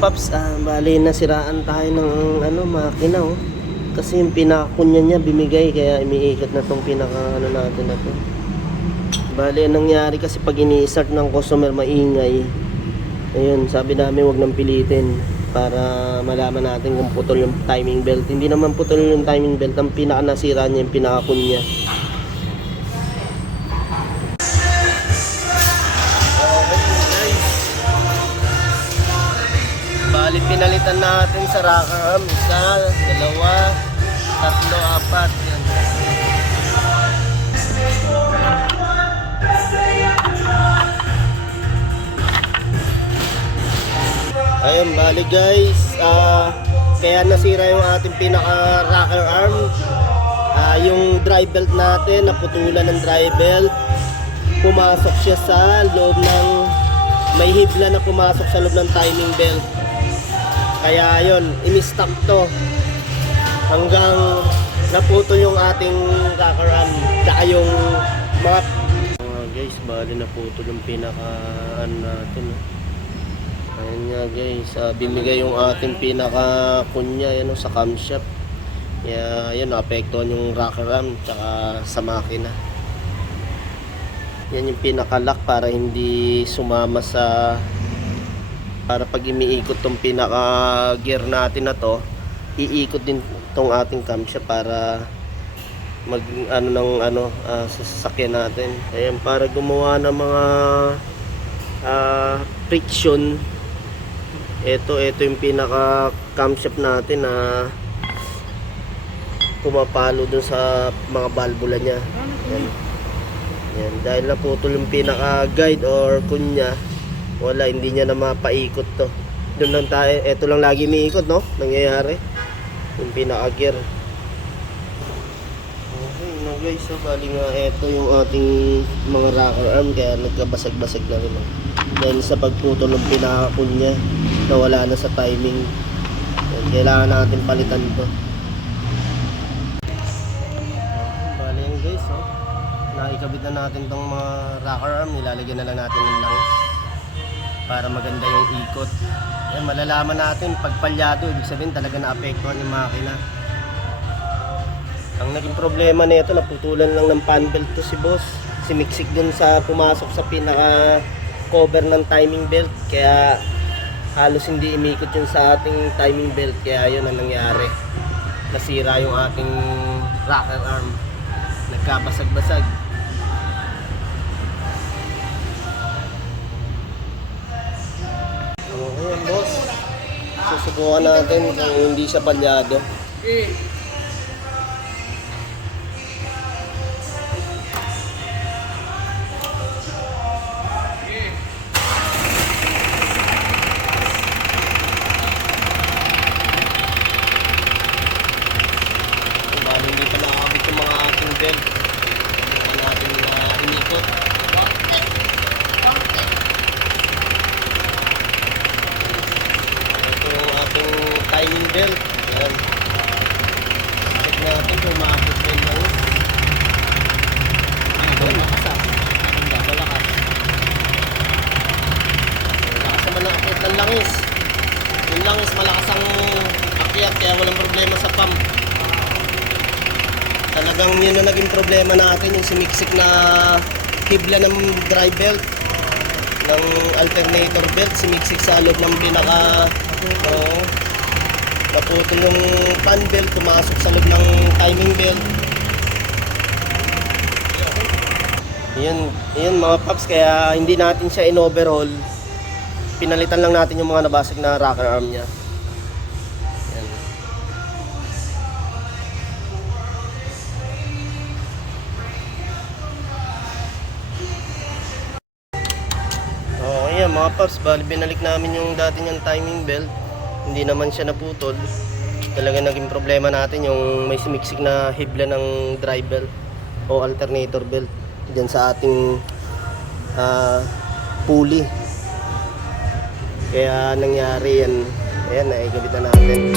paps, bali nasiraan tayo ng makina oh. Kasi yung pinakakunya niya bimigay kaya umiikot na tong pinaka natin na to. Bali ang nangyari kasi pag ini-start ng customer maingay. Ayun, sabi namin wag nang pilitin para malaman natin kung putol yung timing belt. Hindi naman putol yung timing belt, ang pinaka nasira niya yung pinakakunya. Bali pinalitan natin sa rocker arm, isa, dalawa, tatlo, apat. Yan. Ayun, bali guys, kaya nasira yung ating pinaka rocker arm. Yung drive belt natin, naputulan ng drive belt. Pumasok siya sa loob ng, may hibla na pumasok sa loob ng timing belt. Kaya yun, in-stop to hanggang naputol yung ating rocker arm. Saka yung mga guys, bali naputol yung pinaka natin. Ayun nga guys, binigay yung ating pinaka kunya yan sa camshaft. Kaya yun, naapektuhan yung rocker arm tsaka sa makina. Yan yung pinaka lock para hindi sumama sa, para pag umiikot tong pinaka gear natin na to, iikot din tong ating camshaft para mag sa sasakyan natin. Ayan, para gumawa ng mga friction. Ito yung pinaka camshaft natin na pumapalo dun sa mga valvula niya. Yan, dahil naputol yung pinaka guide or kunya, wala, hindi niya na mapaikot to. Doon lang tayo, ito lang lagi umiikot, no? Nangyayari yung pinaka gear. Okay na guys, so bali nga ito yung ating mga rocker arm, kaya nagkabasag-basag na rin dahil sa pagputol ng pinaka kunya na wala na sa timing. Yan, kailangan natin palitan to. Bali yan guys, oh, naikabit na natin tong mga rocker arm, ilalagyan na lang natin ng langis para maganda yung ikot. Yan, malalaman natin pag palyado, ibig sabihin talaga naapektuhan yung makina. Ang naging problema nito, naputulan lang ng fan belt to si boss. Simiksik dun sa pumasok sa pinaka cover ng timing belt, kaya halos hindi imikot yung sa ating timing belt. Kaya yun ang nangyari, nasira yung ating rocker arm, nagkabasag-basag. Ayan boss, susubukan natin kung hindi siya palyado. Hindi pa nakakabit yung mga ating belt na ating inikot. Ito yung ating timing belt. Ayan. Check natin kung maabot din lang. Ito, makasa. Malakas. Malakas naman ang akyat ng langis. Yung langis malakas ang akyat, kaya walang problema sa pump. Talagang yun na naging problema natin, yung sumiksik na hibla ng drive belt ng alternator belt, sumiksik sa loob ng pinaka naputol yung fan belt, pumasok sa loob ng timing belt. Yun mga paps, kaya hindi natin siya in-overhaul, pinalitan lang natin yung mga nabasag na rocker arm niya. Ayan mga paps, bali binalik namin yung dati niyang timing belt, hindi naman siya naputol. Talaga naging problema natin yung may sumiksik na hibla ng drive belt o alternator belt dyan sa ating pulley. Kaya nangyari yan, ayan, naikabit na natin.